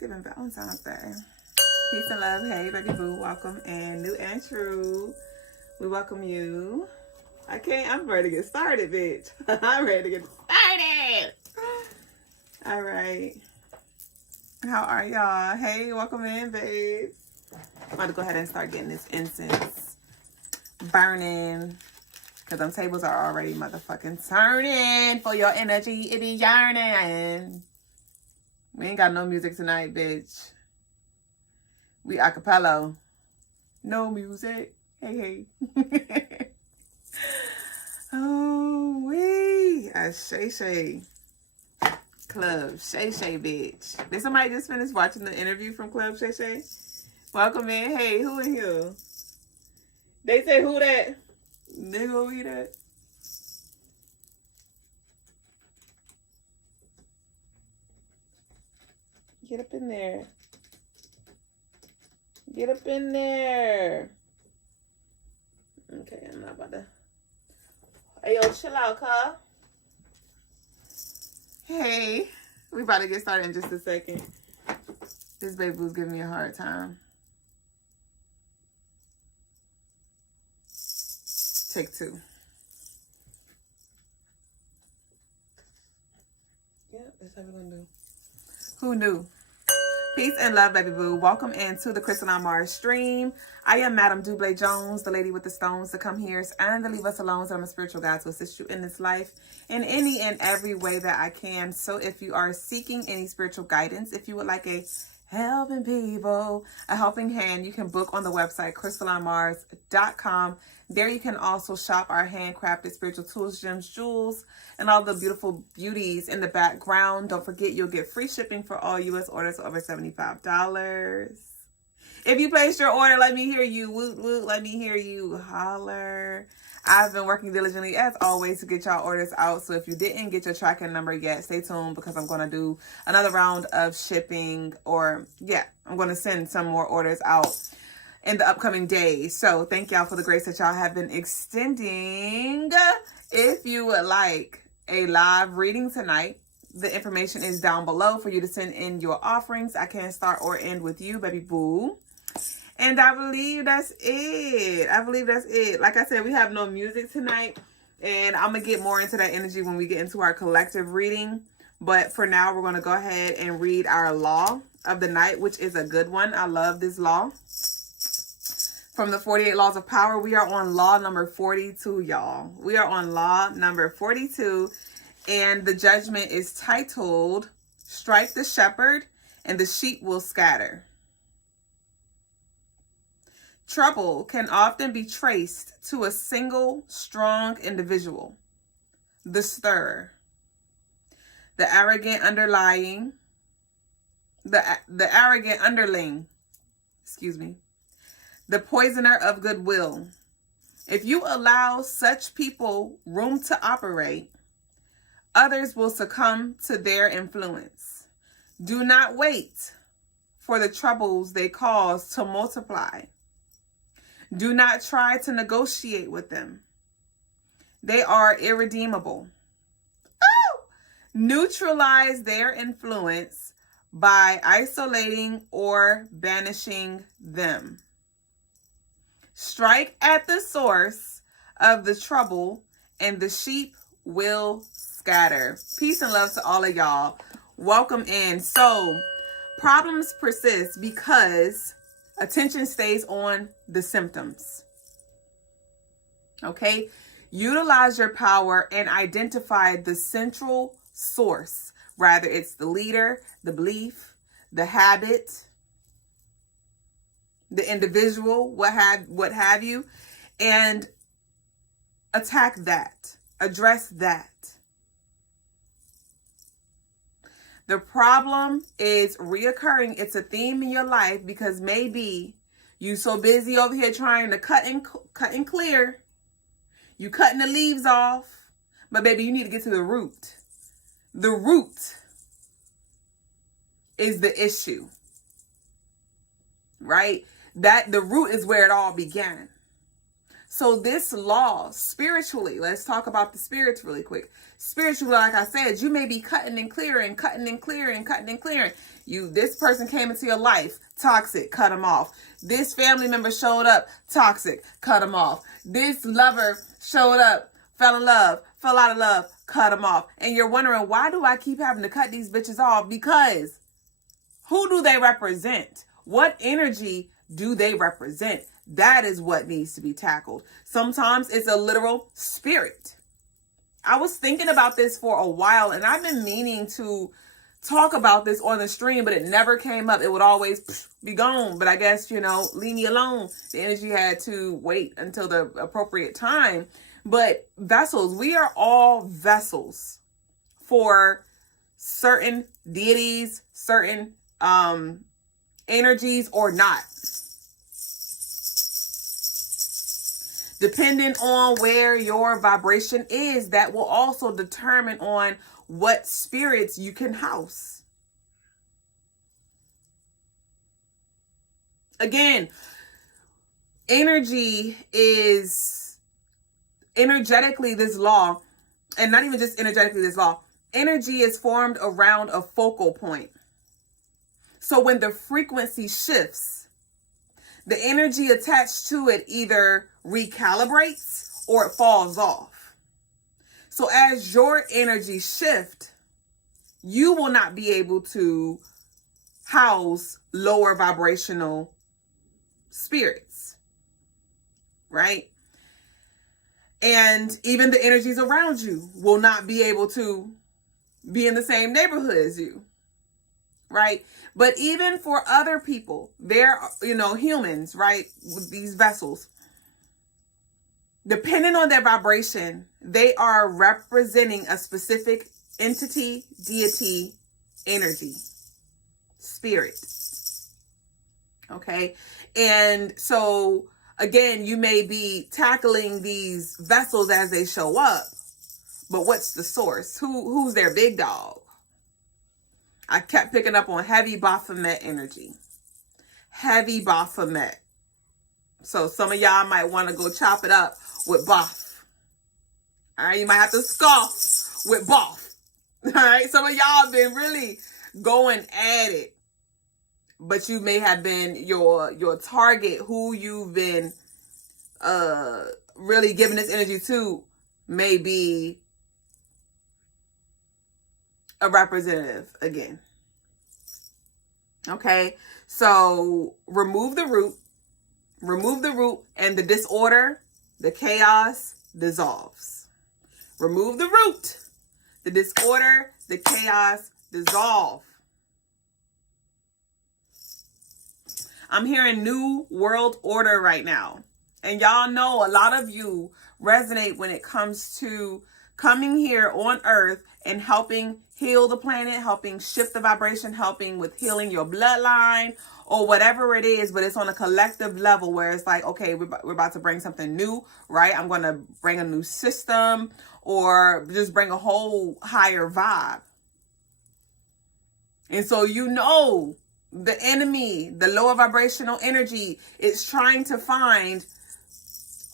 giving Valentine's Day. Peace and love. Hey, baby boo. Welcome. And new and true. We welcome you. I'm ready to get started, bitch. I'm ready to get started. All right. How are y'all? Hey, welcome in, babes. I'm about to go ahead and start getting this incense burning. Because them tables are already motherfucking turning for your energy. It be yearning. We ain't got no music tonight, bitch. We acapella. No music. Hey, hey. Oh, wee. A Shay Club Shay, bitch. Did somebody just finish watching the interview from Club Shay? Welcome in. Hey, who in here? They say who that? Nigga, who that? Get up in there. Get up in there. Okay, I'm not about to. Hey, yo, chill out, cuz. Hey, we about to get started in just a second. This baby boo's giving me a hard time. Take two. Yep, that's how we're gonna do. Who knew? Peace and love, baby boo. Welcome into the Crystaline Mars stream. I am Madam Dublé Jones, the lady with the stones to come here and to leave us alone. So I'm a spiritual guide to assist you in this life in any and every way that I can. So if you are seeking any spiritual guidance, if you would like a helping people, a helping hand, you can book on the website crystalinemars.com. There you can also shop our handcrafted spiritual tools, gems, jewels, and all the beautiful beauties in the background. Don't forget, you'll get free shipping for all U.S. orders over $75. If you placed your order, let me hear you. Woot, woot, let me hear you. Holler. I've been working diligently, as always, to get y'all orders out. So if you didn't get your tracking number yet, stay tuned because I'm going to do another round of shipping. Or, yeah, I'm going to send some more orders out in the upcoming days. So thank y'all for the grace that y'all have been extending. If you would like a live reading tonight, the information is down below for you to send in your offerings. I can start or end with you, baby boo. And I believe that's it. Like I said, we have no music tonight. And I'm going to get more into that energy when we get into our collective reading. But for now, we're going to go ahead and read our law of the night, which is a good one. I love this law. From the 48 Laws of Power, we are on law number 42, y'all. We are on law number 42. And the judgment is titled, Strike the Shepherd and the Sheep Will Scatter. Trouble can often be traced to a single strong individual, the stirrer, the arrogant underling, the poisoner of goodwill. If you allow such people room to operate, others will succumb to their influence. Do not wait for the troubles they cause to multiply. Do not try to negotiate with them. They are irredeemable. Oh! Neutralize their influence by isolating or banishing them. Strike at the source of the trouble and the sheep will scatter. Peace and love to all of y'all. Welcome in. So, problems persist because attention stays on the symptoms. Okay? Utilize your power and identify the central source. Rather, it's the leader, the belief, the habit, the individual, what have you, and attack that. Address that. The problem is reoccurring. It's a theme in your life because maybe you so busy over here trying to cut and clear. You cutting the leaves off, but baby, you need to get to the root. The root is the issue, right? That the root is where it all began. So this law, spiritually, let's talk about the spirits really quick. Spiritually, like I said, you may be cutting and clearing, cutting and clearing, cutting and clearing. This person came into your life, toxic, cut them off. This family member showed up, toxic, cut them off. This lover showed up, fell in love, fell out of love, cut them off. And you're wondering, why do I keep having to cut these bitches off? Because who do they represent? What energy do they represent? That is what needs to be tackled. Sometimes it's a literal spirit. I was thinking about this for a while, and I've been meaning to talk about this on the stream, but it never came up. It would always be gone. But I guess, leave me alone. The energy had to wait until the appropriate time. But vessels, we are all vessels for certain deities, certain energies, or not. Depending on where your vibration is, that will also determine on what spirits you can house. Again, energy is energetically this law, and not even just energetically this law. Energy is formed around a focal point. So when the frequency shifts, the energy attached to it either recalibrates or it falls off. So as your energy shift, you will not be able to house lower vibrational spirits, right? And even the energies around you will not be able to be in the same neighborhood as you, right? But even for other people, they're, humans, right? With these vessels, depending on their vibration, they are representing a specific entity, deity, energy, spirit. Okay. And so again, you may be tackling these vessels as they show up, but what's the source? Who's their big dog? I kept picking up on heavy Baphomet energy. Heavy Baphomet. So some of y'all might want to go chop it up with Baph. All right, you might have to scoff with Baph. All right, some of y'all been really going at it. But you may have been your target, who you've been really giving this energy to, may be a representative again. Okay, so remove the root, and the disorder, the chaos dissolves. Remove the root, the disorder, the chaos dissolve. I'm hearing new world order right now. And y'all know a lot of you resonate when it comes to coming here on earth and helping heal the planet, helping shift the vibration, helping with healing your bloodline or whatever it is. But it's on a collective level where it's like, okay, we're about to bring something new, right? I'm going to bring a new system or just bring a whole higher vibe. And so, the enemy, the lower vibrational energy, is trying to find,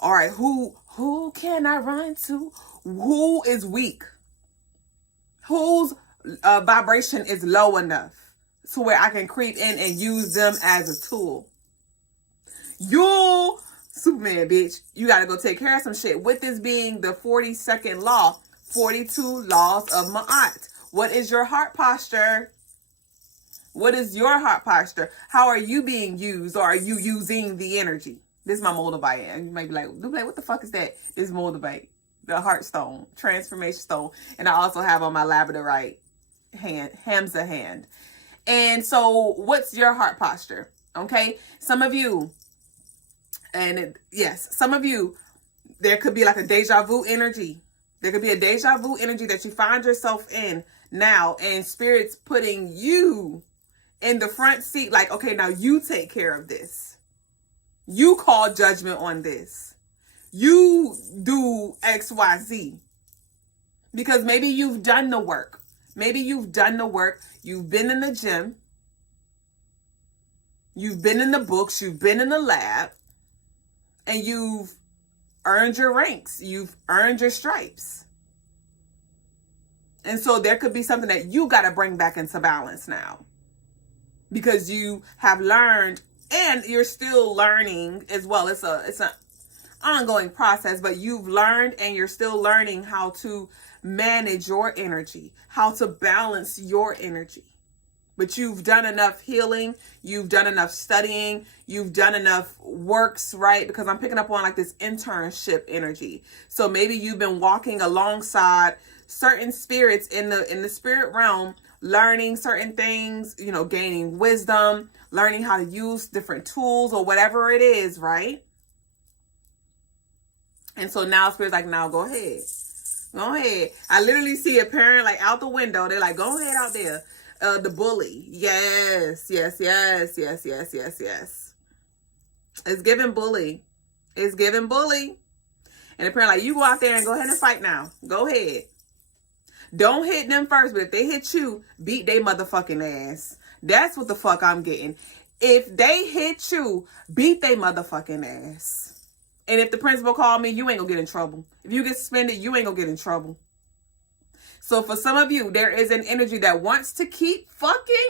all right, who can I run to? Who is weak? Whose vibration is low enough to where I can creep in and use them as a tool? You, Superman, bitch, you got to go take care of some shit. With this being the 42nd law, 42 laws of Ma'at. What is your heart posture? What is your heart posture? How are you being used, or are you using the energy? This is my moldavite. And you might be like, what the fuck is that? It's moldavite, the heart stone, transformation stone. And I also have on my labradorite Hamza hand. And so what's your heart posture? Okay. Some of you, some of you, there could be like a deja vu energy. There could be a deja vu energy that you find yourself in now, and spirit's putting you in the front seat, like, okay, now you take care of this. You call judgment on this. You do X, Y, Z. Because maybe you've done the work. Maybe you've done the work. You've been in the gym. You've been in the books. You've been in the lab. And you've earned your ranks. You've earned your stripes. And so there could be something that you got to bring back into balance now. Because you have learned, and you're still learning as well. It's an ongoing process, but you've learned and you're still learning how to manage your energy, how to balance your energy. But you've done enough healing, you've done enough studying, you've done enough works, right? Because I'm picking up on like this internship energy. So maybe you've been walking alongside certain spirits in the spirit realm, learning certain things, you know, gaining wisdom, learning how to use different tools or whatever it is, right? And so now spirit's like, now go ahead. Go ahead. I literally see a parent like out the window. They're like, go ahead out there. The bully. Yes. It's giving bully. It's giving bully. And the parent like, you go out there and go ahead and fight now. Go ahead. Don't hit them first, but if they hit you, beat they motherfucking ass. That's what the fuck I'm getting. If they hit you, beat they motherfucking ass. And if the principal called me, you ain't gonna get in trouble. If you get suspended, you ain't gonna get in trouble. So for some of you, there is an energy that wants to keep fucking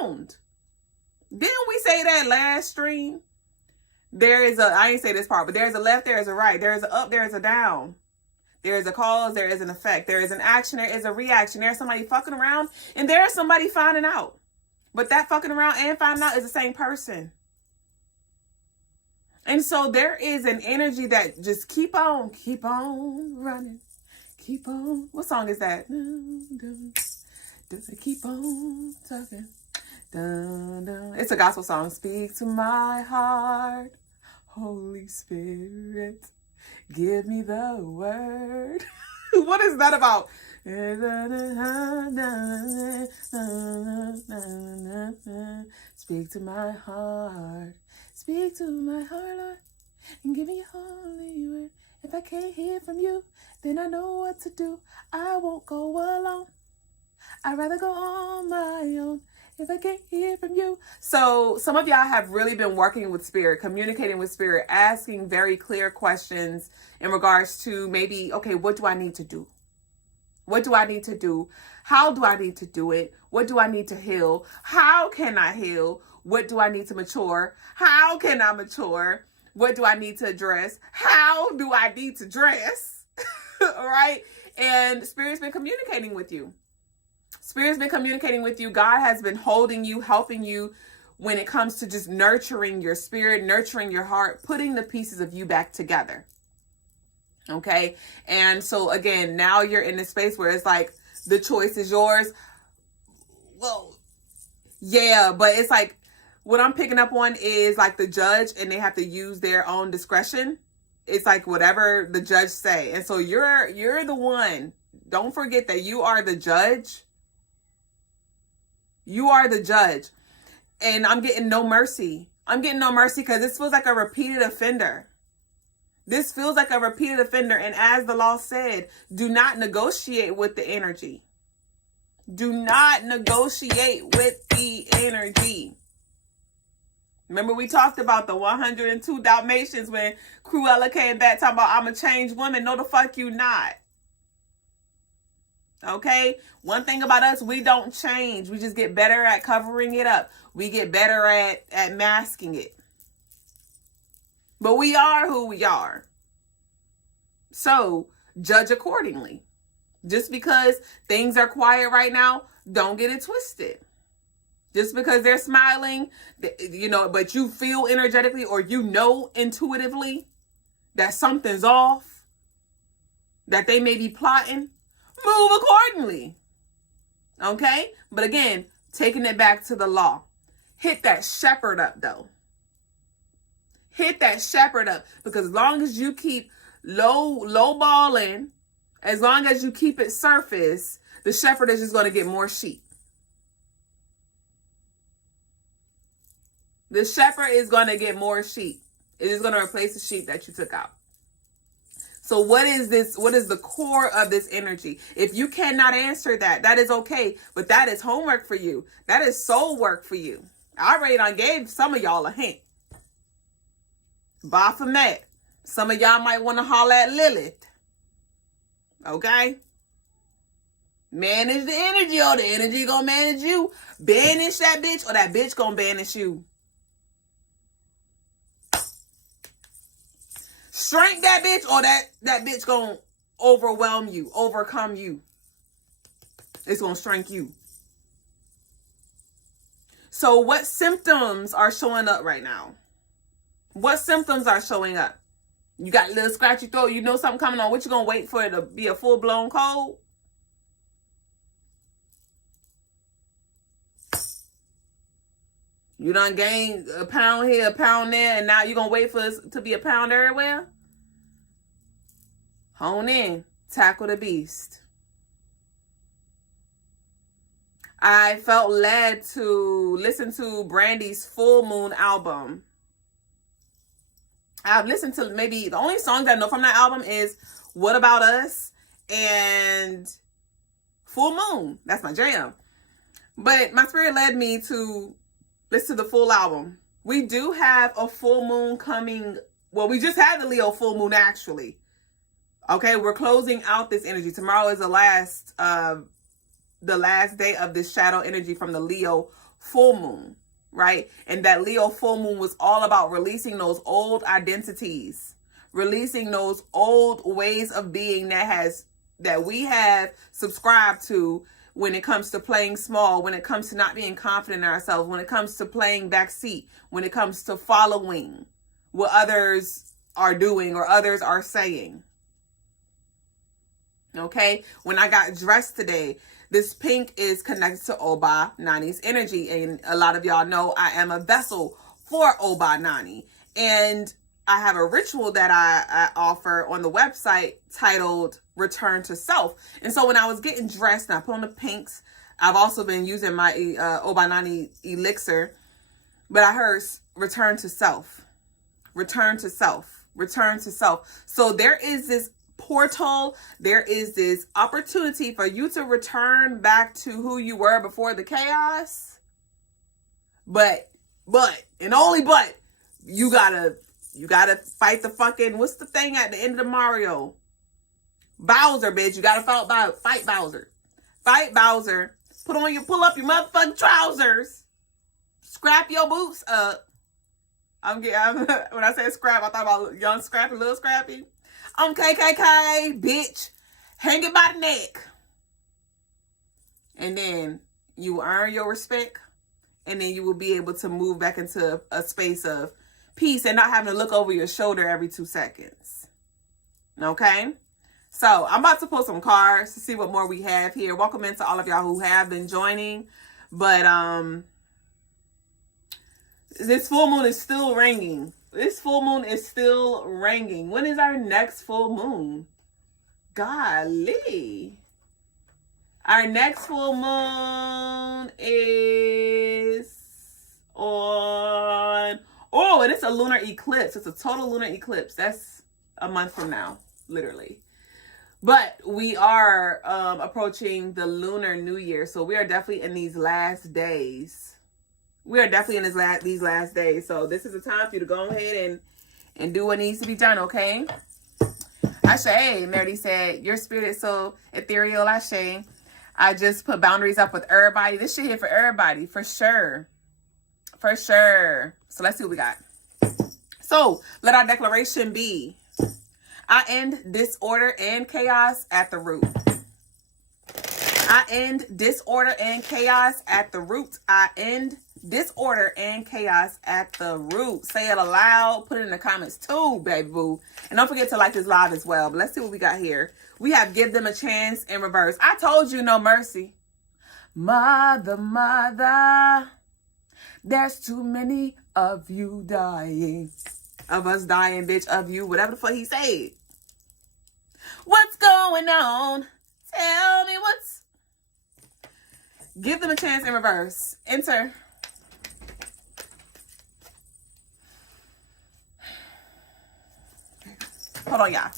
around. Didn't we say that last stream? There is I ain't say this part, but there's a left, there is a right. There is a up, there is a down. There is a cause, there is an effect. There is an action, there is a reaction. There's somebody fucking around, and there is somebody finding out. But that fucking around and finding out is the same person. And so there is an energy that just keep on running. Keep on. What song is that? Keep on talking. It's a gospel song. Speak to my heart, Holy Spirit. Give me the word. What is that about? Speak to my heart. Speak to my heart, Lord, and give me your holy word. If I can't hear from you, then I know what to do. I won't go alone. I'd rather go on my own if I can't hear from you. So some of y'all have really been working with spirit, communicating with spirit, asking very clear questions in regards to maybe, okay, what do I need to do? What do I need to do? How do I need to do it? What do I need to heal? How can I heal? What do I need to mature? How can I mature? What do I need to address? How do I need to dress? All right. And Spirit's been communicating with you. Spirit's been communicating with you. God has been holding you, helping you when it comes to just nurturing your spirit, nurturing your heart, putting the pieces of you back together. Okay. And so again, now you're in this space where it's like the choice is yours. Well, yeah, but it's like what I'm picking up on is like the judge, and they have to use their own discretion. It's like whatever the judge say. And so you're the one. Don't forget that you are the judge. You are the judge. And I'm getting no mercy. I'm getting no mercy because this feels like a repeated offender. This feels like a repeated offender. And as the law said, do not negotiate with the energy. Do not negotiate with the energy. Remember we talked about the 102 Dalmatians when Cruella came back talking about, I'm a changed woman. No, the fuck you not. Okay? One thing about us, we don't change. We just get better at covering it up. We get better at masking it. But we are who we are. So, judge accordingly. Just because things are quiet right now, don't get it twisted. Just because they're smiling, you know, but you feel energetically or you know intuitively that something's off, that they may be plotting, move accordingly. Okay? But again, taking it back to the law. Hit that shepherd up, though. Hit that shepherd up. Because as long as you keep low balling, as long as you keep it surface, the shepherd is just going to get more sheep. The shepherd is going to get more sheep. It is going to replace the sheep that you took out. So what is this? What is the core of this energy? If you cannot answer that, that is okay. But that is homework for you. That is soul work for you. I already gave some of y'all a hint. Baphomet. That is soul work for you. Some of y'all might want to holler at Lilith. Okay? Manage the energy, or the energy gonna manage you. Banish that bitch, or that bitch gonna banish you. Shrink that bitch, or that bitch gonna overwhelm you, overcome you. It's gonna shrink you. So what symptoms are showing up right now? What symptoms are showing up? You got a little scratchy throat. You know something coming on. What you gonna wait for it to be a full-blown cold? You done gained a pound here, a pound there, and now you're going to wait for it to be a pound everywhere? Hone in. Tackle the beast. I felt led to listen to Brandy's Full Moon album. I've listened to maybe the only songs I know from that album is What About Us and Full Moon. That's my jam. But my spirit led me to listen to the full album. We do have a full moon coming. Well, we just had the Leo full moon actually. Okay, we're closing out this energy. Tomorrow is the last day of this shadow energy from the Leo full moon, right? And that Leo full moon was all about releasing those old identities, releasing those old ways of being that we have subscribed to. When it comes to playing small, when it comes to not being confident in ourselves, when it comes to playing backseat, when it comes to following what others are doing or others are saying. Okay? When I got dressed today, this pink is connected to Oba Nani's energy. And a lot of y'all know I am a vessel for Oba Nani. And I have a ritual that I offer on the website titled Return to Self. And so when I was getting dressed and I put on the pinks, I've also been using my Obanani elixir, but I heard return to self, return to self, return to self. So there is this portal, there is this opportunity for you to return back to who you were before the chaos. But, and only but, you gotta fight the fucking, what's the thing at the end of the Mario? Bowser, bitch. You gotta fight Bowser. Fight Bowser. Pull up your motherfucking trousers. Scrap your boots up. When I say scrap, I thought about young Scrappy, little Scrappy. I'm KKK, bitch. Hang it by the neck. And then you earn your respect. And then you will be able to move back into a space of peace and not having to look over your shoulder every 2 seconds. Okay? So I'm about to pull some cards to see what more we have here. Welcome into all of y'all who have been joining. But this full moon is still ringing. This full moon is still ringing. When is our next full moon? Golly. Our next full moon is on... Oh, and it's a lunar eclipse. It's a total lunar eclipse. That's a month from now, literally. But we are approaching the Lunar New Year. So we are definitely in these last days. We are definitely in these last days. So this is a time for you to go ahead and do what needs to be done, okay? Ashe, Merity said, your spirit is so ethereal, Ashe. I just put boundaries up with everybody. This shit here for everybody, for sure. For sure. So let's see what we got. So let our declaration be. I end disorder and chaos at the root. I end disorder and chaos at the root. I end disorder and chaos at the root. Say it aloud. Put it in the comments too, baby boo. And don't forget to like this live as well. But let's see what we got here. We have give them a chance in reverse. I told you no mercy. Mother, there's too many of you dying. Of us dying, bitch, of you, whatever the fuck he said. What's going on? Tell me what's... Give them a chance in reverse. Enter. Hold on, y'all.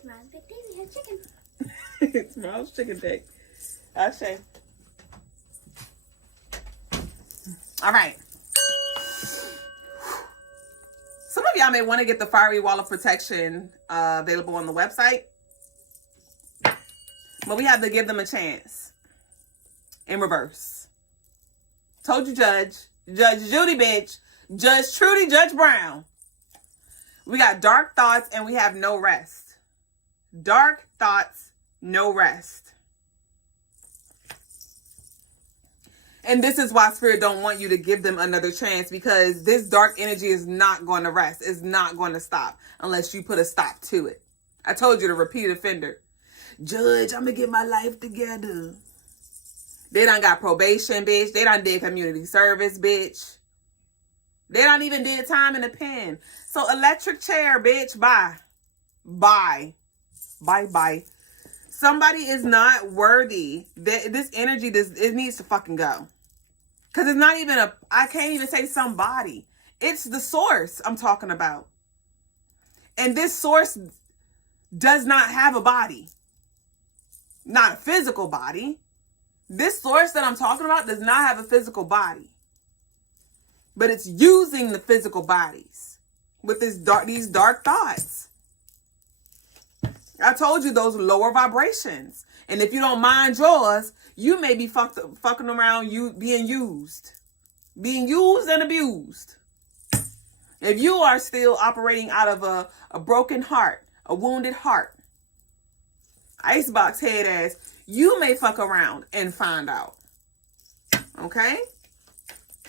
Tomorrow's big day. We have chicken. Tomorrow's chicken day. Ashe. All right. Some of y'all may want to get the Fiery Wall of Protection available on the website. But we have to give them a chance. In reverse. Told you, Judge. Judge Judy, bitch. Judge Trudy, Judge Brown. We got dark thoughts and we have no rest. Dark thoughts, no rest. And this is why Spirit don't want you to give them another chance, because this dark energy is not going to rest. It's not going to stop unless you put a stop to it. I told you, the repeat offender. Judge, I'm going to get my life together. They done got probation, bitch. They done did community service, bitch. They done even did time in the pen. So electric chair, bitch. Bye. Bye. Bye, bye. Somebody is not worthy. This energy, it needs to fucking go. Because it's not even I can't even say somebody. It's the source I'm talking about. And this source does not have a body. Not a physical body. This source that I'm talking about does not have a physical body. But it's using the physical bodies with these dark thoughts. I told you those lower vibrations. And if you don't mind yours, you may be fucking around being used. Being used and abused. If you are still operating out of a broken heart, a wounded heart, icebox head ass, you may fuck around and find out. Okay?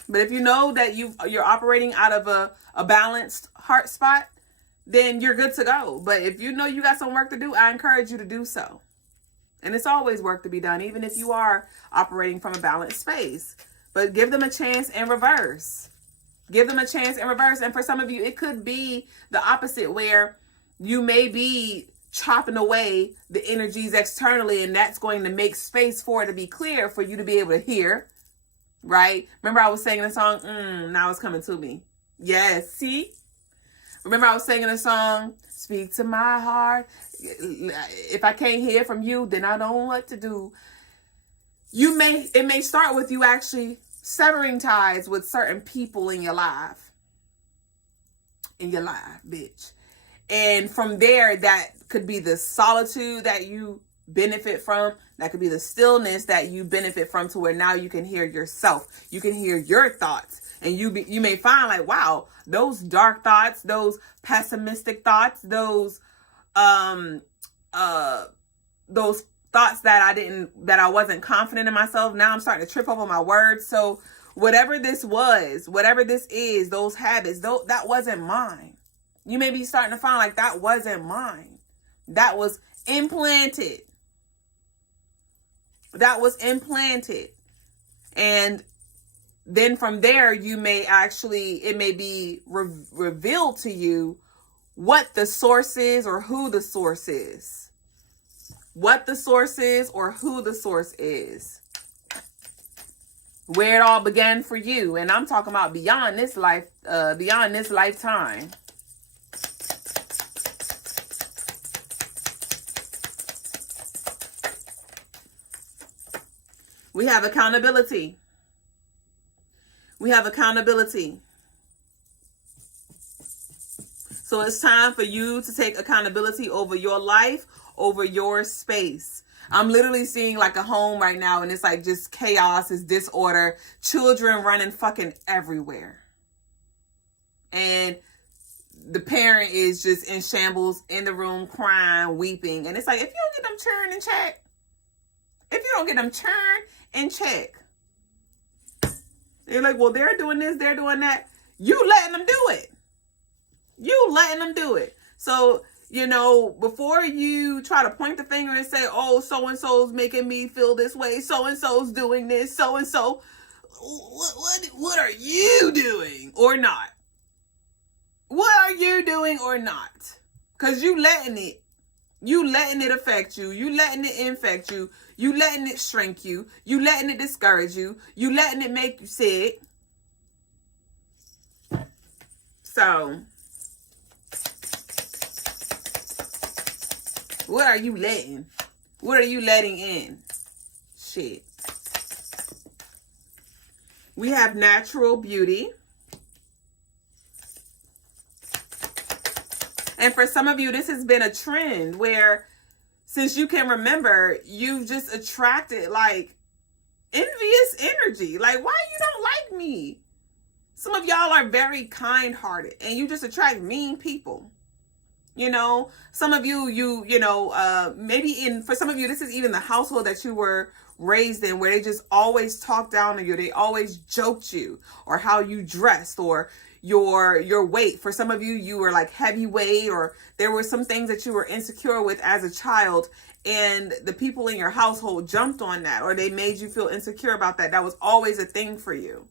But if you know that you're operating out of a balanced heart spot, then you're good to go. But if you know you got some work to do, I encourage you to do so. And it's always work to be done, even if you are operating from a balanced space. But give them a chance in reverse. Give them a chance in reverse. And for some of you, it could be the opposite, where you may be chopping away the energies externally, and that's going to make space for it to be clear for you to be able to hear. Right? Remember I was singing a song, now it's coming to me. Yes, see? Remember I was singing a song, speak to my heart. If I can't hear from you, then I don't know what to do. It may start with you actually severing ties with certain people in your life. In your life, bitch. And from there, that could be the solitude that you benefit from. That could be the stillness that you benefit from, to where now you can hear yourself. You can hear your thoughts. And you may find like, wow, those dark thoughts, those pessimistic thoughts, those thoughts that I wasn't confident in myself. Now I'm starting to trip over my words. So whatever this is, those habits, that wasn't mine. You may be starting to find like that wasn't mine. That was implanted. That was implanted. And then from there, it may be revealed to you what the source is or who the source is. What the source is or who the source is. Where it all began for you. And I'm talking about beyond this life, beyond this lifetime. We have accountability. We have accountability. So it's time for you to take accountability over your life, over your space. I'm literally seeing like a home right now, and it's like just chaos, it's disorder, children running fucking everywhere. And the parent is just in shambles, in the room, crying, weeping. And it's like, if you don't get them churned and check, if you don't get them churned and check, they're like, well, they're doing this, they're doing that. You letting them do it. You letting them do it. So, before you try to point the finger and say, oh, so-and-so's making me feel this way, so-and-so's doing this, so-and-so, what are you doing or not? What are you doing or not? Because you letting it affect you. You letting it infect you. You letting it shrink you. You letting it discourage you. You letting it make you sick. So, what are you letting? What are you letting in? shit. We have natural beauty. And for some of you, this has been a trend where, since you can remember, you've just attracted like envious energy. Like, why you don't like me? Some of y'all are very kind-hearted and you just attract mean people. You know, some of you, maybe for some of you, this is even the household that you were raised in, where they just always talk down on you. They always joked you, or how you dressed, or your weight. For some of you, you were like heavyweight, or there were some things that you were insecure with as a child, and the people in your household jumped on that, or they made you feel insecure about that. That was always a thing for you.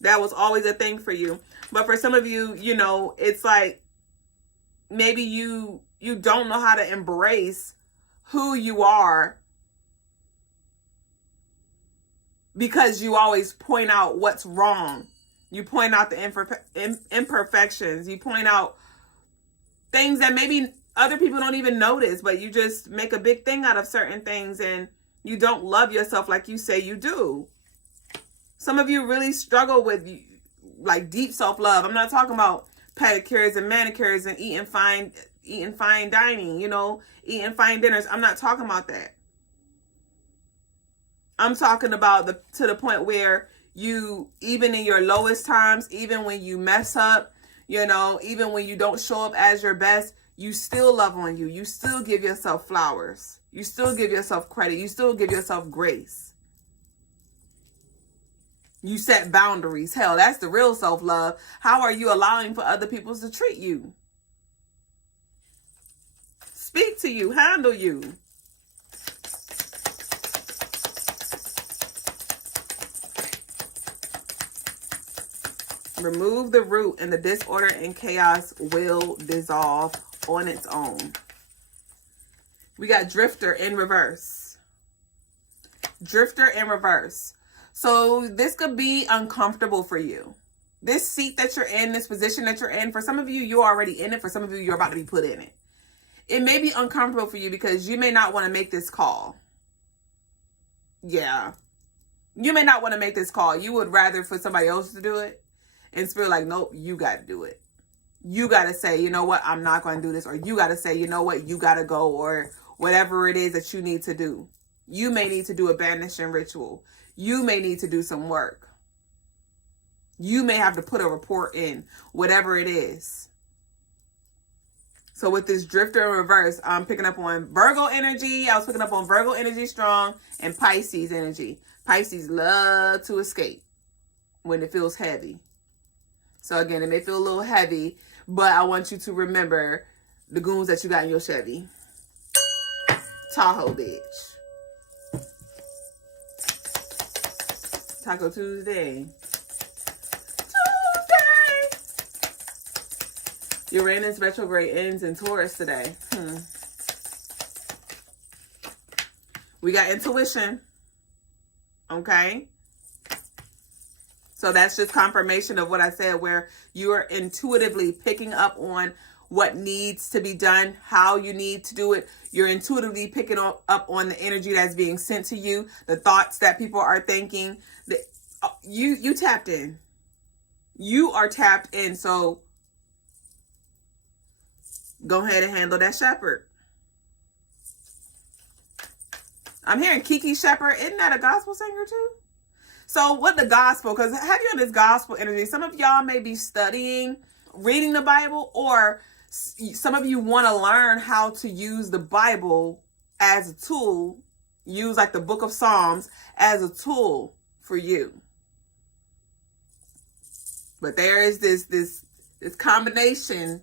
That was always a thing for you. But for some of you, you know, it's like maybe you don't know how to embrace who you are, because you always point out what's wrong. You point out the imperfections. You point out things that maybe other people don't even notice, but you just make a big thing out of certain things, and you don't love yourself like you say you do. Some of you really struggle with like deep self-love. I'm not talking about pedicures and manicures and eating fine dining, you know, eating fine dinners. I'm not talking about that. I'm talking about to the point where you, even in your lowest times, even when you mess up, you know, even when you don't show up as your best, you still love on you. You still give yourself flowers. You still give yourself credit. You still give yourself grace. You set boundaries. Hell, that's the real self-love. How are you allowing for other people to treat you? Speak to you, handle you. Remove the root, and the disorder and chaos will dissolve on its own. We got Drifter in reverse. Drifter in reverse. So this could be uncomfortable for you. This seat that you're in, this position that you're in, for some of you, you're already in it. For some of you, you're about to be put in it. It may be uncomfortable for you because you may not want to make this call. Yeah. You may not want to make this call. You would rather for somebody else to do it. And feel like, nope, you got to do it. You got to say, you know what, I'm not going to do this. Or you got to say, you know what, you got to go. Or whatever it is that you need to do. You may need to do a banishing ritual. You may need to do some work. You may have to put a report in. Whatever it is. So with this Drifter in reverse, I'm picking up on Virgo energy. I was picking up on Virgo energy strong and Pisces energy. Pisces love to escape when it feels heavy. So again, it may feel a little heavy, but I want you to remember the goons that you got in your Chevy. Tahoe, bitch. Taco Tuesday. Uranus retrograde ends in Taurus today. We got intuition. Okay. So that's just confirmation of what I said, where you are intuitively picking up on what needs to be done, how you need to do it. You're intuitively picking up on the energy that's being sent to you, the thoughts that people are thinking. You tapped in. You are tapped in. So go ahead and handle that shepherd. I'm hearing Kiki Shepherd. Isn't that a gospel singer too? So what the gospel, because heavy on this gospel energy, some of y'all may be studying, reading the Bible, or some of you want to learn how to use the Bible as a tool, use like the book of Psalms as a tool for you. But there is this combination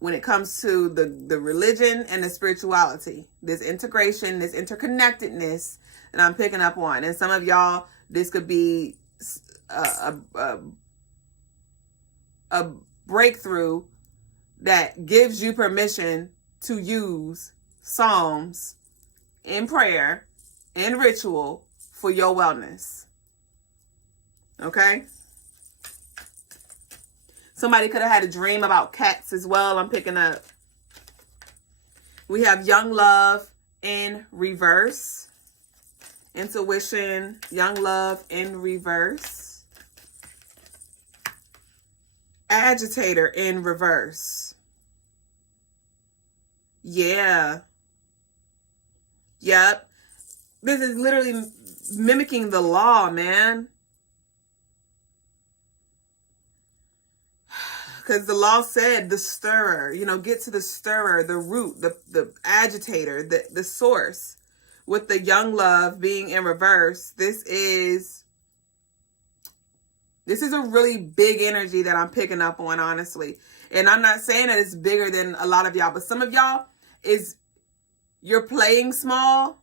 when it comes to the religion and the spirituality, this integration, this interconnectedness that I'm picking up on. And some of y'all, this could be a breakthrough that gives you permission to use Psalms in prayer and ritual for your wellness. Okay? Somebody could have had a dream about cats as well. I'm picking up. We have young love in reverse. Intuition, young love in reverse. Agitator in reverse. Yeah. Yep. This is literally mimicking the law, man. Because the law said the stirrer, you know, get to the stirrer, the root, the agitator, the source. With the young love being in reverse, this is a really big energy that I'm picking up on, honestly. And I'm not saying that it's bigger than a lot of y'all, but some of y'all you're playing small.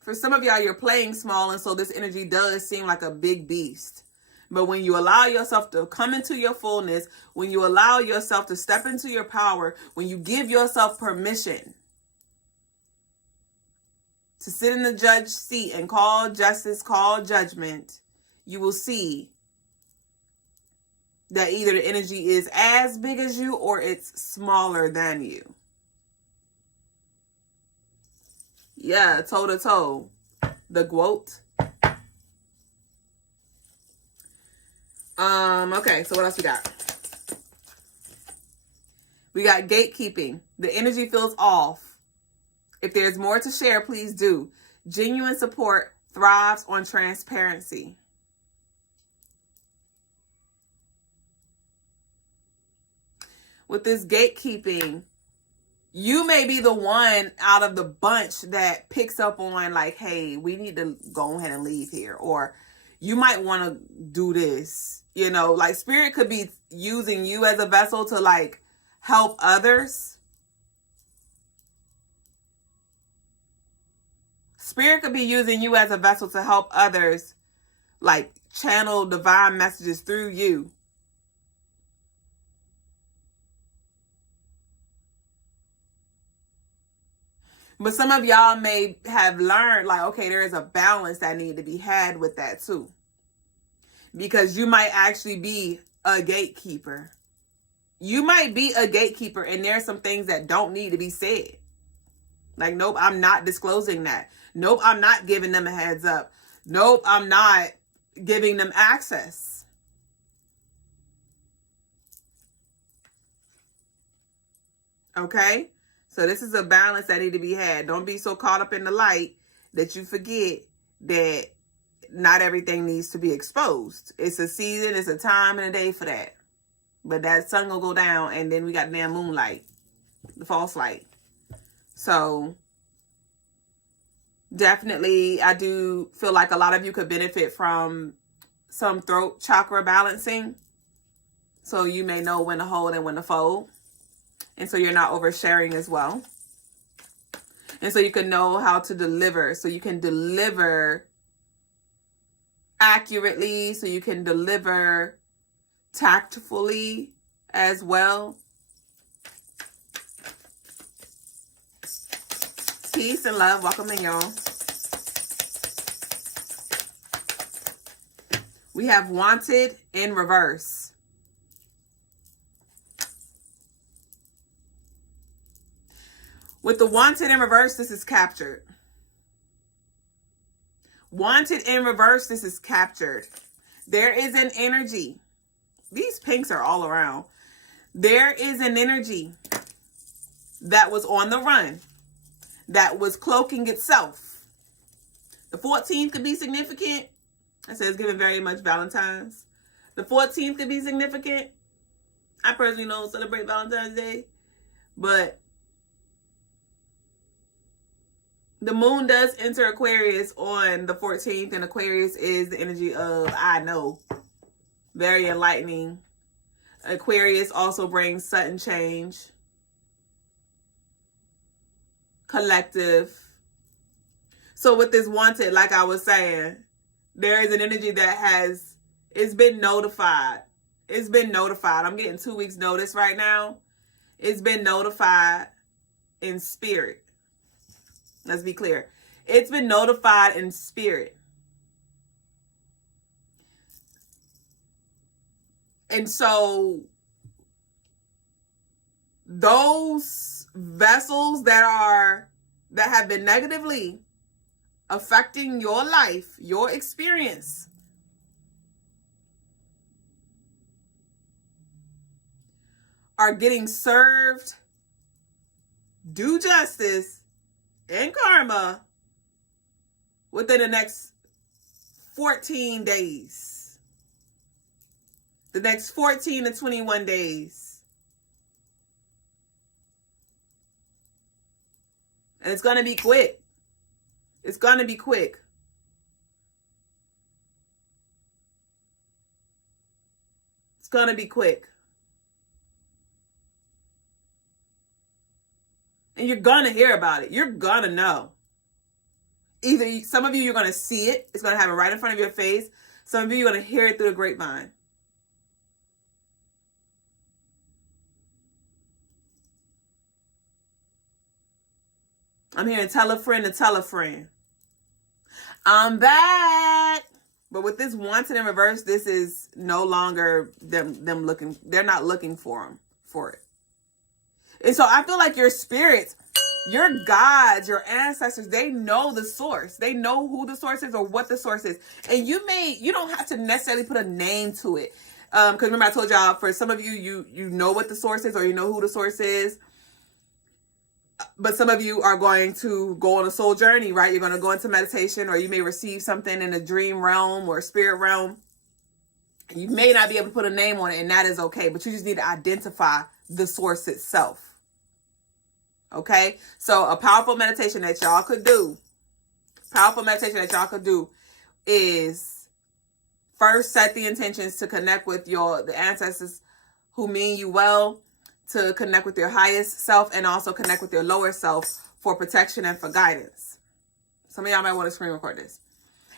For some of y'all, you're playing small, and so this energy does seem like a big beast. But when you allow yourself to come into your fullness, when you allow yourself to step into your power, when you give yourself permission to sit in the judge seat and call justice, call judgment, you will see that either the energy is as big as you or it's smaller than you. Yeah, toe to toe. The quote. Okay, so what else we got? We got gatekeeping. The energy feels off. If there's more to share, please do. Genuine support thrives on transparency. With this gatekeeping, you may be the one out of the bunch that picks up on like, hey, we need to go ahead and leave here. Or you might want to do this. You know, like spirit could be using you as a vessel to like help others. Spirit could be using you as a vessel to help others, like channel divine messages through you. But some of y'all may have learned like, okay, there is a balance that need to be had with that too. Because you might actually be a gatekeeper. You might be a gatekeeper and there are some things that don't need to be said. Like, nope, I'm not disclosing that. Nope, I'm not giving them a heads up. Nope, I'm not giving them access. Okay? So this is a balance that need to be had. Don't be so caught up in the light that you forget that not everything needs to be exposed. It's a season, it's a time and a day for that. But that sun gonna go down and then we got the damn moonlight, the false light. So definitely I do feel like a lot of you could benefit from some throat chakra balancing. So you may know when to hold and when to fold. And so you're not oversharing as well. And so you can know how to deliver. So you can deliver accurately. So you can deliver tactfully as well. Peace and love. Welcome in, y'all. We have wanted in reverse. With the wanted in reverse, this is captured. Wanted in reverse, this is captured. There is an energy. These pinks are all around. There is an energy that was on the run, that was cloaking itself. The 14th could be significant. I said it's given very much Valentine's. The 14th could be significant. I personally don't celebrate Valentine's Day, but the moon does enter Aquarius on the 14th, and Aquarius is the energy of I know. Very enlightening. Aquarius also brings sudden change. Collective. So with this wanted, like I was saying, there is an energy that it's been notified. It's been notified. I'm getting 2 weeks notice right now. It's been notified in spirit. Let's be clear. It's been notified in spirit. And so those vessels that have been negatively affecting your life, your experience, are getting served due justice and karma within the next 14 days. The next 14 to 21 days. And it's going to be quick. It's going to be quick. It's going to be quick. And you're going to hear about it. You're going to know. Either some of you, you're going to see it. It's going to happen right in front of your face. Some of you, you're going to hear it through the grapevine. I'm hearing tell a friend to tell a friend. I'm back. But with this wanted in reverse, this is no longer them looking. They're not looking for it. And so I feel like your spirits, your gods, your ancestors, they know the source. They know who the source is or what the source is. And you don't have to necessarily put a name to it. Because remember I told y'all, for some of you, you know what the source is or you know who the source is. But some of you are going to go on a soul journey, right? You're going to go into meditation, or you may receive something in a dream realm or spirit realm. You may not be able to put a name on it, and that is okay. But you just need to identify the source itself. Okay? So a powerful meditation that y'all could do, is first set the intentions to connect with the ancestors who mean you well, to connect with your highest self, and also connect with your lower self for protection and for guidance. Some of y'all might want to screen record this.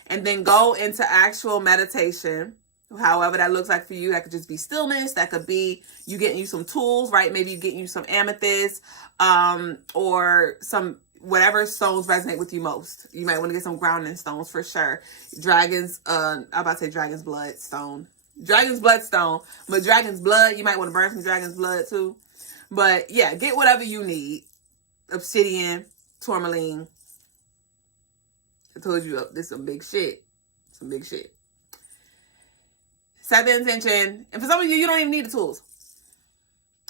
And then go into actual meditation, however that looks like for you. That could just be stillness. That could be you getting you some tools, right? Maybe you getting you some amethyst, or some whatever stones resonate with you most. You might want to get some grounding stones for sure. Dragon's blood stone. Dragon's bloodstone, but dragon's blood, you might want to burn some dragon's blood too. But yeah, get whatever you need. Obsidian, tourmaline. I told you this is some big shit. Some big shit. Set the intention. And for some of you, you don't even need the tools.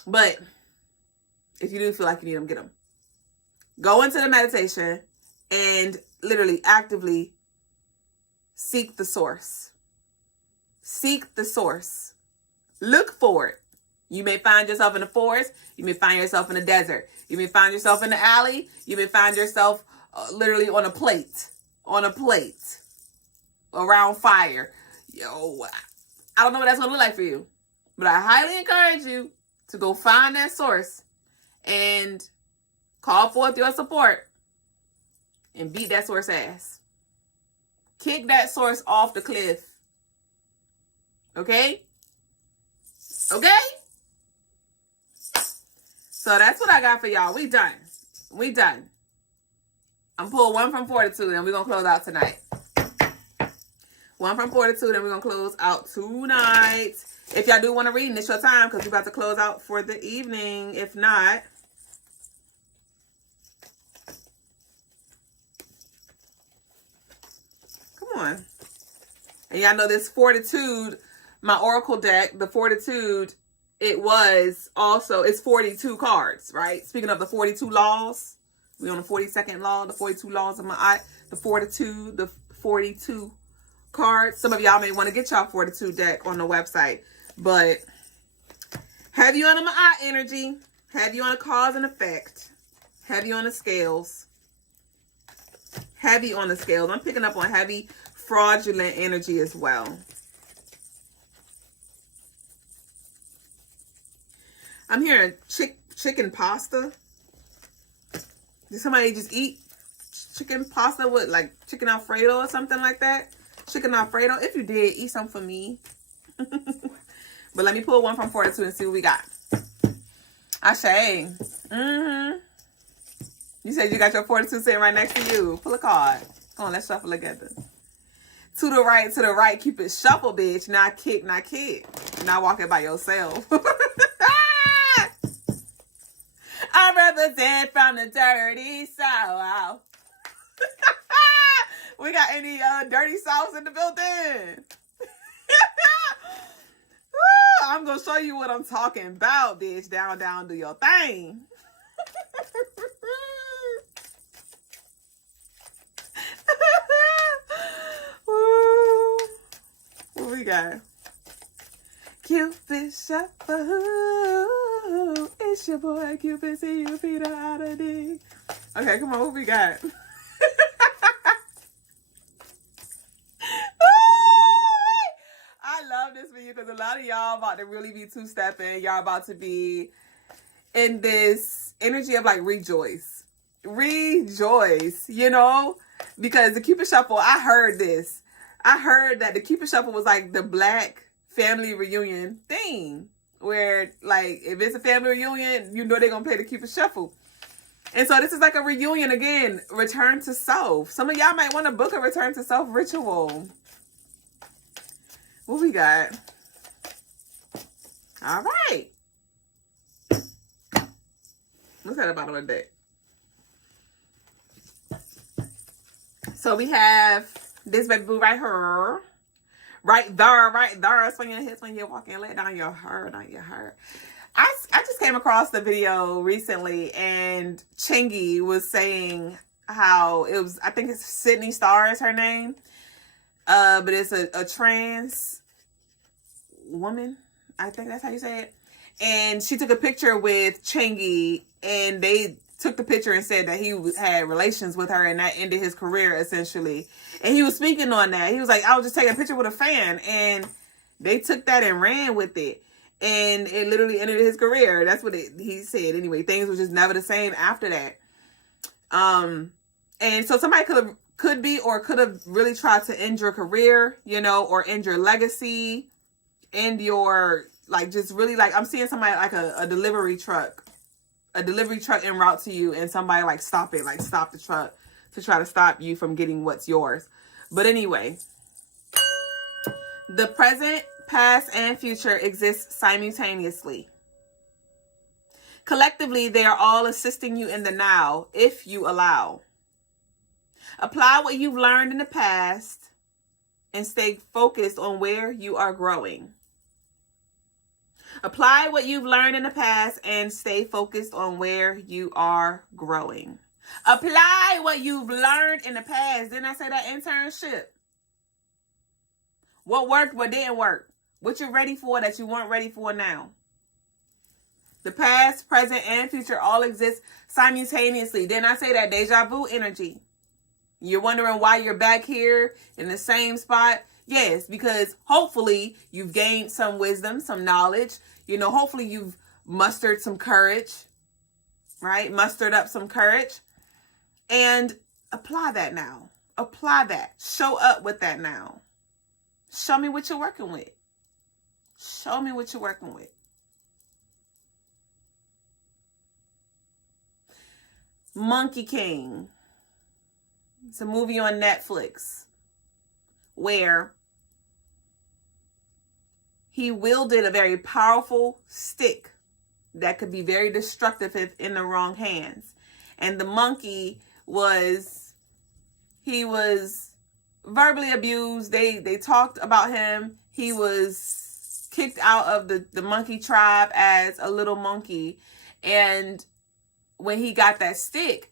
But if you do feel like you need them, get them. Go into the meditation and literally actively seek the source. Seek the source. Look for it. You may find yourself in the forest. You may find yourself in the desert. You may find yourself in the alley. You may find yourself literally on a plate. Around fire. Yo, I don't know what that's going to look like for you. But I highly encourage you to go find that source and call forth your support and beat that source ass. Kick that source off the cliff. Okay? Okay? So that's what I got for y'all. We done. I'm pulling one from Fortitude and we're going to close out tonight. One from Fortitude and we're going to close out tonight. If y'all do want to read, it's your time because we're about to close out for the evening. If not, come on. And y'all know this Fortitude, my Oracle deck, the Fortitude, it's 42 cards, right? Speaking of the 42 laws, we're on the 42nd law, the 42 laws of Ma'at, the Fortitude, the 42 cards. Some of y'all may want to get y'all Fortitude deck on the website, but have you on the Ma'at energy, have you on a cause and effect, have you on the scales, heavy on the scales. I'm picking up on heavy fraudulent energy as well. I'm hearing chicken pasta. Did somebody just eat chicken pasta with like chicken Alfredo or something like that? Chicken Alfredo. If you did, eat some for me. But let me pull one from Fortitude and see what we got. Ashe. Mm-hmm. You said you got your Fortitude sitting right next to you. Pull a card. Come on, let's shuffle together. To the right. Keep it shuffle, bitch. Not kick, not kick. Not walking by yourself. I represent from the dirty south. We got any dirty souths in the building? I'm gonna show you what I'm talking about, bitch. Down, down, do your thing. What we got? Cupid Shuffle. It's your boy Cupid. See you, Peter, out of D. Okay, come on. What we got? I love this video because a lot of y'all about to really be two-stepping. Y'all about to be in this energy of like rejoice. Rejoice, you know? Because the Cupid Shuffle, I heard this. I heard that the Cupid Shuffle was like the Black family reunion thing. Where, like, if it's a family reunion, you know they're going to play the Cupid Shuffle. And so this is like a reunion again. Return to self. Some of y'all might want to book a return to self ritual. What we got? All right. What's at the bottom of the deck? So we have this baby boo right here. Right there. Swing your hips when you're walking. Lay down your hair, down your hair. I just came across the video recently and Chingy was saying how it was, I think it's Sydney Star is her name. But it's a trans woman. I think that's how you say it. And she took a picture with Chingy and they took the picture and said that he had relations with her and that ended his career essentially. And he was speaking on that. He was like, I was just taking a picture with a fan. And they took that and ran with it. And it literally ended his career. That's what he said. Anyway, things were just never the same after that. And so somebody could have really tried to end your career, you know, or end your legacy, end your, like, just really, like, I'm seeing somebody like a delivery truck en route to you and somebody like stop it, like stop the truck to try to stop you from getting what's yours. But anyway, the present, past, and future exist simultaneously. Collectively, they are all assisting you in the now, if you allow. Apply what you've learned in the past and stay focused on where you are growing. Apply what you've learned in the past and stay focused on where you are growing. Apply what you've learned in the past. Didn't I say that internship? What worked, what didn't work? What you're ready for that you weren't ready for now. The past, present, and future all exist simultaneously. Didn't I say that? Deja vu energy. You're wondering why you're back here in the same spot? Yes, because hopefully you've gained some wisdom, some knowledge. You know, hopefully you've mustered some courage, right? Mustered up some courage. And apply that now. Apply that. Show up with that now. Show me what you're working with. Show me what you're working with. Monkey King. It's a movie on Netflix where he wielded a very powerful stick that could be very destructive if in the wrong hands. And the monkey he was verbally abused. They talked about him. He was kicked out of the monkey tribe as a little monkey. And when he got that stick,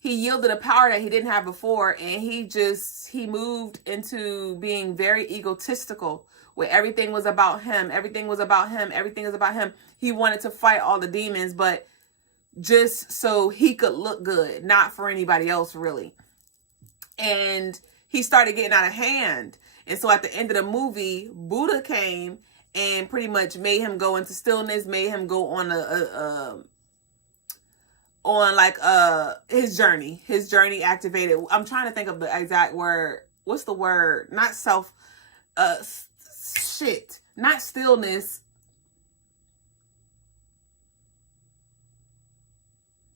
he yielded a power that he didn't have before. And he moved into being very egotistical, where everything was about him. Everything was about him. Everything is about him. He wanted to fight all the demons, but just so he could look good, not for anybody else really. And he started getting out of hand. And so at the end of the movie, Buddha came and pretty much made him go into stillness, made him go on his journey activated. I'm trying to think of the exact word. What's the word? Not not stillness.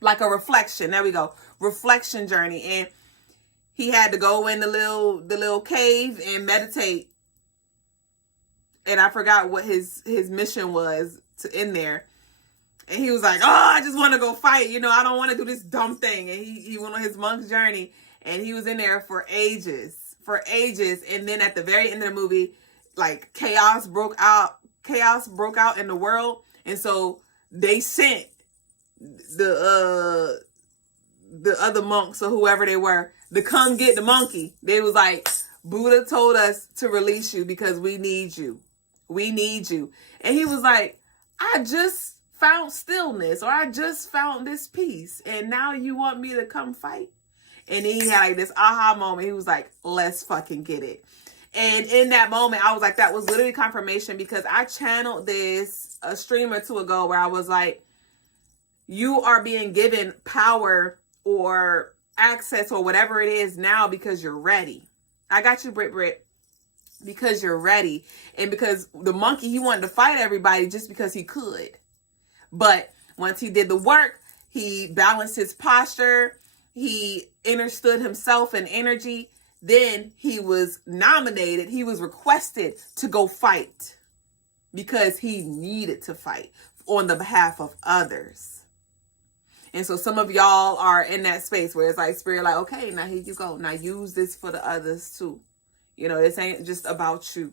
Like a reflection. There we go. Reflection journey. And he had to go in the little cave and meditate. And I forgot what his mission was to in there. And he was like, oh, I just want to go fight. You know, I don't want to do this dumb thing. And he went on his monk's journey. And he was in there for ages. And then at the very end of the movie, like chaos broke out in the world. And so they sent the other monks or whoever they were to come get the monkey. They was like, Buddha told us to release you because we need you. We need you. And he was like, I just found stillness, or I just found this peace, and now you want me to come fight? And then he had like this aha moment. He was like, let's fucking get it. And in that moment, I was like, that was literally confirmation, because I channeled this a stream or two ago where I was like, you are being given power or access or whatever it is now because you're ready. I got you, Brit. Because you're ready. And because the monkey, he wanted to fight everybody just because he could. But once he did the work, he balanced his posture, he understood himself and energy, then he was nominated, he was requested to go fight because he needed to fight on the behalf of others. And so some of y'all are in that space where it's like spirit, like, okay, now here you go. Now use this for the others too. You know, this ain't just about you.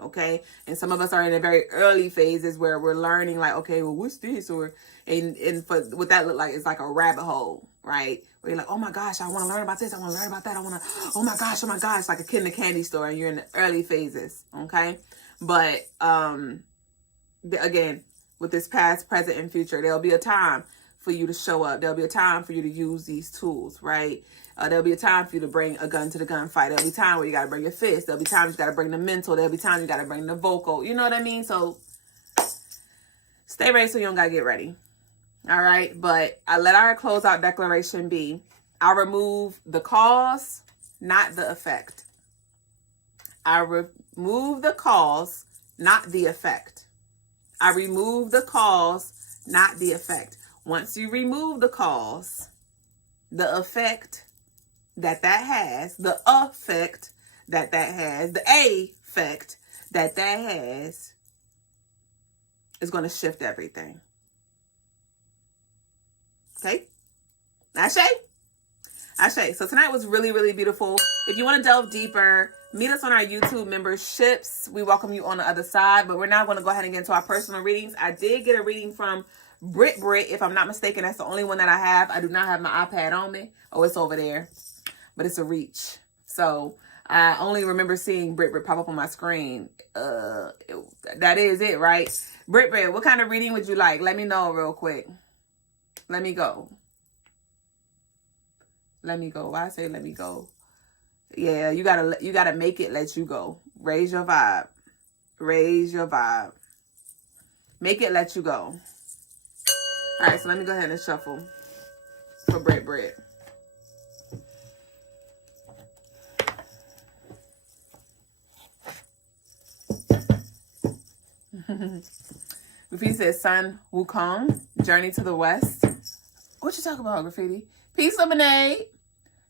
Okay. And some of us are in the very early phases where we're learning like, okay, well, what's this? Or, and for what that look like, it's like a rabbit hole, right? Where you're like, oh my gosh, I want to learn about this. I want to learn about that. Oh my gosh, like a kid in a candy store, and you're in the early phases. Okay. But, again, with this past, present, and future, there'll be a time for you to show up. There'll be a time for you to use these tools, right? There'll be a time for you to bring a gun to the gunfight. There'll be time where you got to bring your fist. There'll be times you got to bring the mental. There'll be times you got to bring the vocal. You know what I mean? So stay ready so you don't got to get ready. All right. But I let our closeout declaration be, I remove the cause, not the effect. I remove the cause, not the effect. I remove the cause, not the effect. Once you remove the cause, the effect that has, the effect that has, the effect that has is going to shift everything. Okay? Ashe. So tonight was really, really beautiful. If you want to delve deeper, meet us on our YouTube memberships. We welcome you on the other side, but we're now going to go ahead and get into our personal readings. I did get a reading from Brit, if I'm not mistaken. That's the only one that I have. I do not have my iPad on me. Oh, it's over there, but it's a reach. So I only remember seeing Brit pop up on my screen. That is it, right? Brit, what kind of reading would you like? Let me know real quick. Let me go. Why I say let me go? Yeah, you gotta make it let you go. Raise your vibe. Make it let you go. All right, so let me go ahead and shuffle for Brit. Graffiti says, Sun Wukong, Journey to the West. What you talking about, Graffiti? Peace, Lemonade.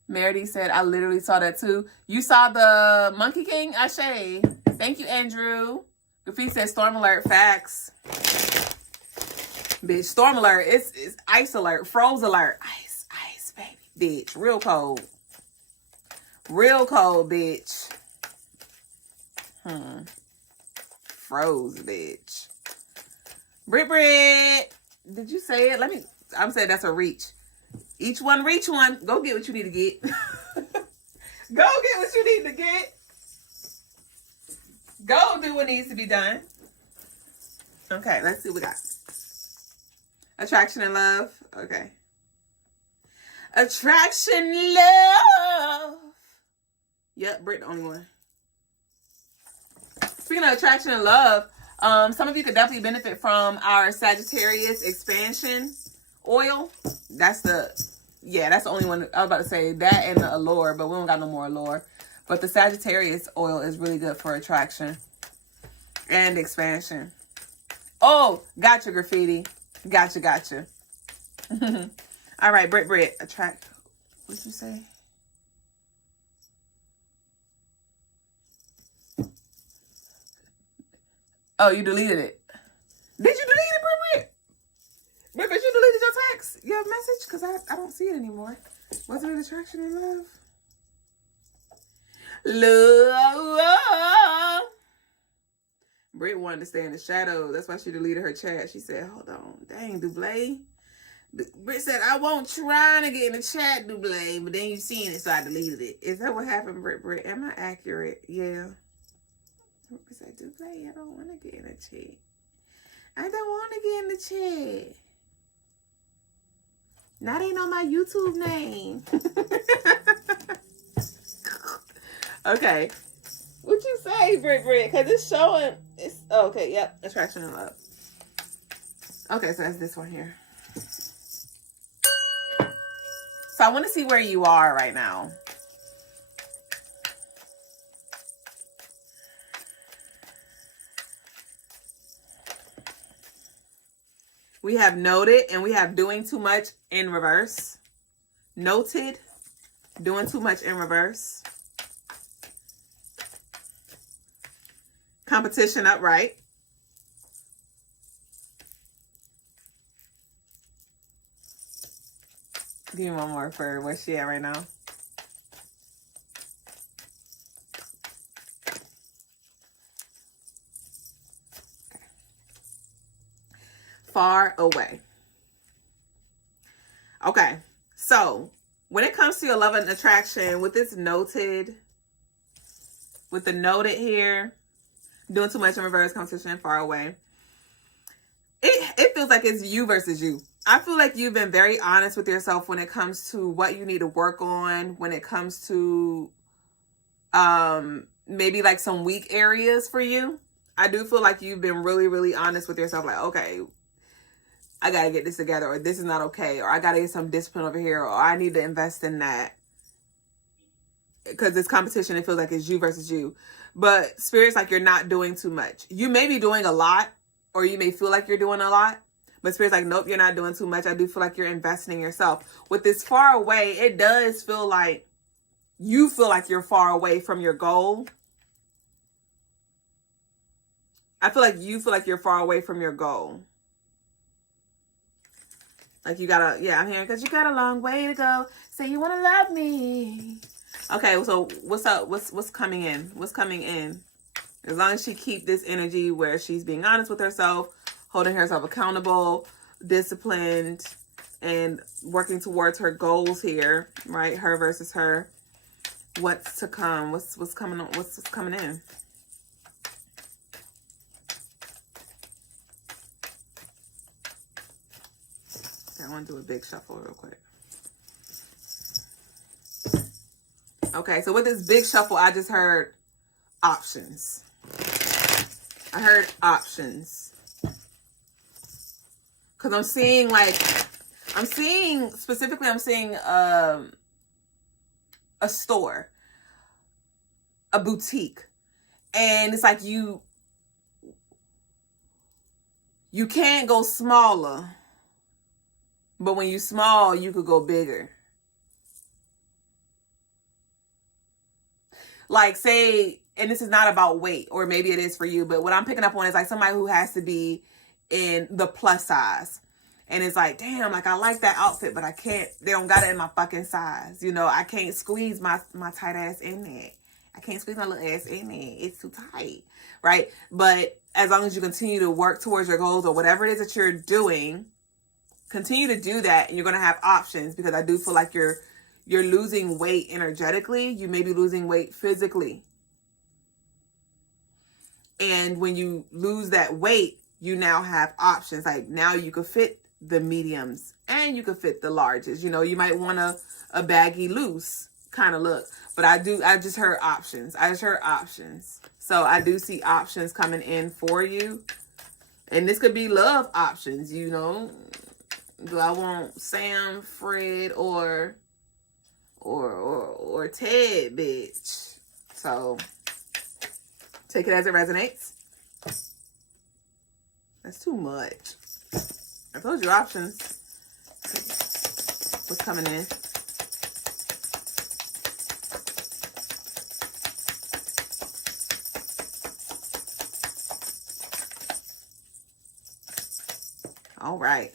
Meredy said, I literally saw that too. You saw the Monkey King? Ashe. Thank you, Andrew. Graffiti said, Storm Alert, facts. Bitch, Storm Alert, it's Ice Alert, Froze Alert. Ice, baby. Bitch, real cold, bitch. Froze, bitch. Brit. Did you say it? I'm saying that's a reach. Each one reach one. Go get what you need to get. Go get what you need to get. Go do what needs to be done. Okay, let's see what we got. Attraction and love. Okay. Attraction, love. Yep, Brit the only one. Speaking of attraction and love, some of you could definitely benefit from our Sagittarius expansion oil. That's the only one. I was about to say that and the allure, but we don't got no more allure. But the Sagittarius oil is really good for attraction and expansion. Oh, gotcha, Graffiti. Gotcha. All right, Brit. Attract. What'd you say? Oh, you deleted it. Did you delete it, Brit? Brit, you deleted your text, your message? Because I don't see it anymore. Wasn't it attraction and love? Love. Britt wanted to stay in the shadow. That's why she deleted her chat. She said, hold on. Dang, Dublé. Britt said, I won't try to get in the chat, Dublé, but then you seen it, so I deleted it. Is that what happened, Britt? Am I accurate? Yeah. Britt said, Dublé, I don't want to get in the chat. I don't want to get in the chat. That ain't on my YouTube name. Okay. What you say, Britt? Because it's showing. It's okay. Yep. Attraction and love. Okay, so that's this one here. So I want to see where you are right now. We have noted and we have doing too much in reverse. Noted, doing too much in reverse. Competition upright. Give me one more for where she at right now. Okay. Far away. Okay, so when it comes to your love and attraction, with this noted, with the noted here, doing too much in reverse, competition, far away. It feels like it's you versus you. I feel like you've been very honest with yourself when it comes to what you need to work on, when it comes to maybe like some weak areas for you. I do feel like you've been really, really honest with yourself. Like, okay, I got to get this together, or this is not okay, or I got to get some discipline over here, or I need to invest in that. Because this competition, it feels like it's you versus you. But Spirit's like you're not doing too much. You may be doing a lot, or you may feel like you're doing a lot. But Spirit's like, nope, you're not doing too much. I do feel like you're investing in yourself. With this far away, it does feel like you feel like you're far away from your goal. I feel like you feel like you're far away from your goal. Like you gotta, yeah, I'm hearing, because you got a long way to go. Say you want to love me. Okay, so what's up? What's coming in? What's coming in? As long as she keep this energy where she's being honest with herself, holding herself accountable, disciplined, and working towards her goals here, right? Her versus her. What's to come? What's coming on? What's coming in? Okay, I want to do a big shuffle real quick. Okay, so with this big shuffle, I just heard options. I heard options. Because I'm seeing specifically a store, a boutique. And it's like you can't go smaller. But when you small, you could go bigger. Like say, and this is not about weight, or maybe it is for you, but what I'm picking up on is like somebody who has to be in the plus size. And it's like, damn, like I like that outfit, but I can't, they don't got it in my fucking size. You know, I can't squeeze my tight ass in there. I can't squeeze my little ass in there. It's too tight, right? But as long as you continue to work towards your goals or whatever it is that you're doing, continue to do that, and you're going to have options, because I do feel like you're losing weight energetically. You may be losing weight physically. And when you lose that weight, you now have options. Like now you could fit the mediums and you could fit the larges. You know, you might want a baggy loose kind of look. But I just heard options. I just heard options. So I do see options coming in for you. And this could be love options, you know. Do I want Sam, Fred, or Ted, bitch? So take it as it resonates. That's too much. I told you options. What's coming in? All right.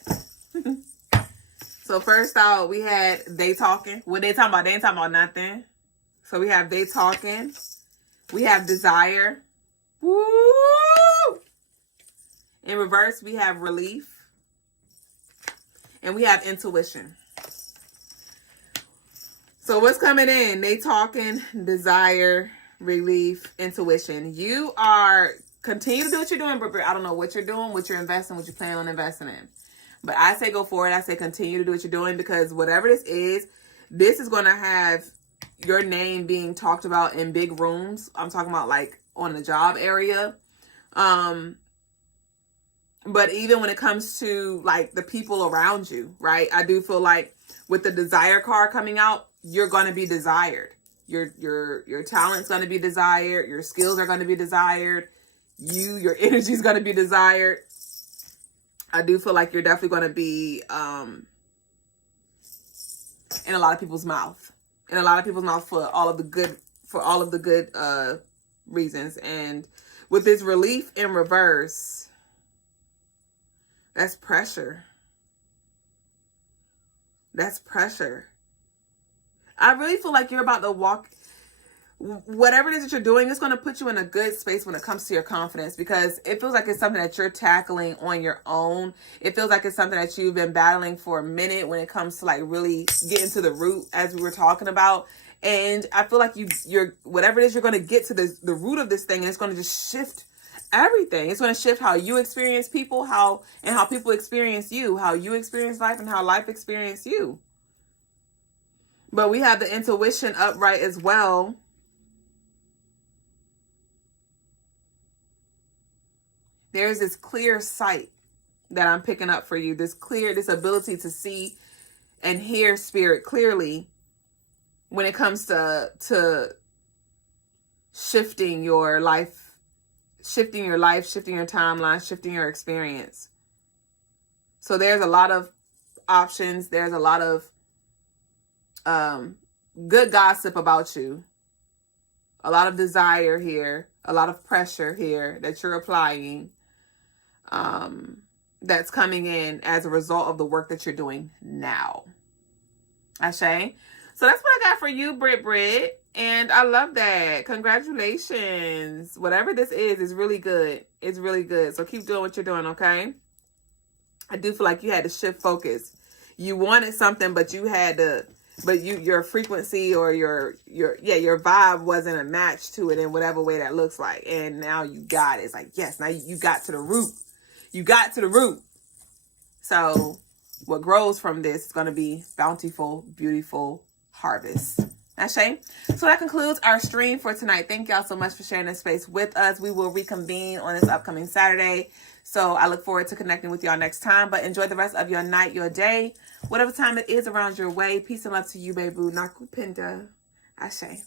So first out, we had they talking. What they talking about? They ain't talking about nothing. So we have they talking. We have desire. Woo! In reverse, we have relief. And we have intuition. So what's coming in? They talking, desire, relief, intuition. You are continue to do what you're doing, but I don't know what you're doing, what you're investing, what you plan on investing in. But I say go for it. I say continue to do what you're doing, because whatever this is going to have your name being talked about in big rooms. I'm talking about like on the job area. But even when it comes to like the people around you, right? I do feel like with the desire card coming out, you're going to be desired. Your talent's going to be desired. Your skills are going to be desired. Your energy is going to be desired. I do feel like you're definitely going to be in a lot of people's mouth. In a lot of people's mouth for all of the good reasons. And with this relief in reverse, that's pressure. That's pressure. I really feel like you're about to walk, whatever it is that you're doing, it's going to put you in a good space when it comes to your confidence, because it feels like it's something that you're tackling on your own. It feels like it's something that you've been battling for a minute when it comes to like really getting to the root, as we were talking about. And I feel like you're whatever it is, you're going to get to the root of this thing, and it's going to just shift everything. It's going to shift how you experience people, how people experience you, how you experience life, and how life experience you. But we have the intuition upright as well. There's this clear sight that I'm picking up for you. This ability to see and hear spirit clearly when it comes to shifting your life, shifting your timeline, shifting your experience. So there's a lot of options. There's a lot of good gossip about you. A lot of desire here. A lot of pressure here that you're applying. That's coming in as a result of the work that you're doing now. Ashe? So that's what I got for you, Brit. And I love that. Congratulations. Whatever this is really good. It's really good. So keep doing what you're doing, okay? I do feel like you had to shift focus. You wanted something, but your frequency or your vibe wasn't a match to it in whatever way that looks like. And now you got it. It's like, yes, now you got to the root. You got to the root. So what grows from this is going to be bountiful, beautiful harvest. Ashe? So that concludes our stream for tonight. Thank y'all so much for sharing this space with us. We will reconvene on this upcoming Saturday. So I look forward to connecting with y'all next time. But enjoy the rest of your night, your day, whatever time it is around your way. Peace and love to you, baby. Nakupenda. Ashe.